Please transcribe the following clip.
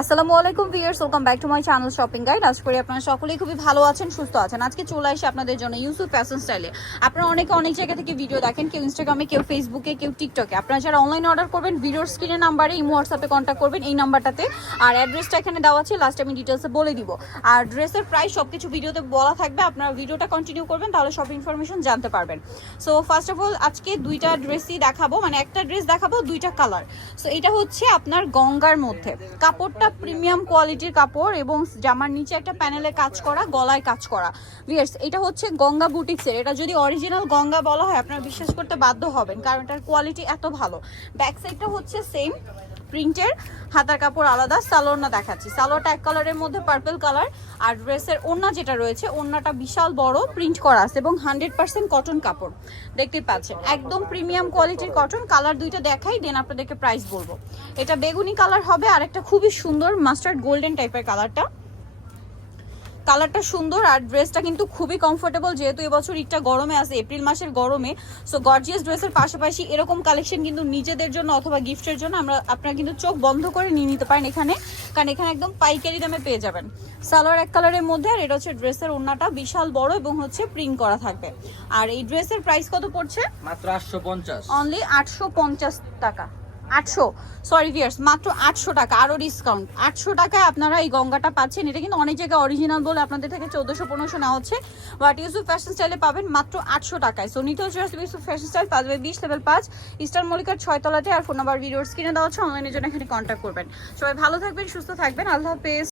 আসসালামু আলাইকুম viewers, welcome back to my channel shopping guide. আশা করি আপনারা সকলেই খুবই ভালো আছেন, সুস্থ আছেন। আজকে চলে আসি আপনাদের জন্য ইউসুফ ফ্যাশন স্টাইলে। আপনারা অনেকে অনেক জায়গা থেকে ভিডিও দেখেন, কেউ ইনস্টাগ্রামে কেউ ফেসবুকে কেউ টিকটকে আপনারা যারা অনলাইন অর্ডার করবেন, ভিডিওর স্ক্রিনের নাম্বারে ইমো হোয়াটসঅ্যাপে কন্ট্যাক্ট করবেন এই নাম্বারটাতে আর অ্যাড্রেসটা এখানে দেওয়া আছে লাস্ট আমি ডিটেলসে বলে দিব। আর ড্রেসের প্রাইস সব কিছু ভিডিওতে বলা থাকবে, আপনারা ভিডিওটা কন্টিনিউ করবেন, তাহলে সব ইনফরমেশন জানতে পারবেন। সো ফার্স্ট অফ অল আজকে দুইটা ড্রেসই দেখাবো মানে একটা ড্রেস দেখাবো, দুইটা কালার সো এটা হচ্ছে আপনার গঙ্গার মধ্যে। কাপড়টা প্রিমিয়াম কোয়ালিটির কাপড় এবং জামার নিচে একটা প্যানেলে কাজ করা, গলায় কাজ করা। ভিয়ার্স এটা হচ্ছে গঙ্গা বুটিক্সের এটা যদি অরিজিনাল গঙ্গা বলা হয়, আপনারা বিশ্বাস করতে বাধ্য হবেন, কারণ এটার কোয়ালিটি এত ভালো। ব্যাক সাইডটা হচ্ছে সেম প্রিন্টের হাতার কাপড় আলাদা, সালোয়ারটা দেখাচ্ছি। সালোয়ারটা এক কালারের মধ্যে পার্পল কালার আর ড্রেসের ওড়না যেটা রয়েছে, ওড়নাটা বিশাল বড় প্রিন্ট করা আছে এবং হান্ড্রেড পার্সেন্ট কটন কাপড়। দেখতে পাচ্ছেন, একদম প্রিমিয়াম কোয়ালিটির কটন কালার দুইটা দেখাই দেন আপনাদেরকে প্রাইস বলব। এটা বেগুনি কালার হবে আর একটা খুবই সুন্দর মাস্টার্ড গোল্ডেন টাইপের কালারটা কালারটা সুন্দর আর ড্রেসটা কিন্তু খুবই কমফোর্টেবল যেহেতু এবছর একটা গরমে আছে এপ্রিল মাসের গরমে। সো গর্জিয়াস ড্রেসের পাশাপাশি এরকম কালেকশন কিন্তু নিজেদের জন্য অথবা গিফটের জন্য আমরা আপনারা কিন্তু চোখ বন্ধ করে নিয়ে নিতে পারেন এখানে কারণ এখানে একদম পাইকারি দামে পেয়ে যাবেন। সালোয়ার এক কালারের মধ্যে আর এটা হচ্ছে ড্রেসের ওড়নাটা বিশাল বড় এবং হচ্ছে প্রিন্ট করা থাকবে। আর এই ড্রেসের প্রাইস কত পড়ছে? মাত্র আটশো পঞ্চাশ। অনলি আটশো পঞ্চাশ টাকা। আটশো সরি ভিয়ার্স মাত্র আটশো টাকা আরও ডিসকাউন্ট আটশো টাকায় আপনারা এই গঙ্গাটা পাচ্ছেন। এটা কিন্তু অনেক জায়গায় অরিজিনাল বলে আপনাদের থেকে চোদ্দোশো, পনেরোশো নেওয়া হচ্ছে। বাট ইউসু ফ্যাশন স্টাইলে পাবেন মাত্র আটশো টাকায়। সো নিতে হচ্ছে ইউসু ফ্যাশন স্টাইল পাঁচ বাই বিশ লেভেল পাঁচ ইস্টার মল্লিকার ছয়তলাতে আর ফোন নাম্বার ভিডিওর স্ক্রিনে দেওয়া হচ্ছে। অনলাইনের জন্য এখানে কন্ট্যাক্ট করবেন। সবাই ভালো থাকবেন, সুস্থ থাকবেন। আল্লাহ হাফেজ।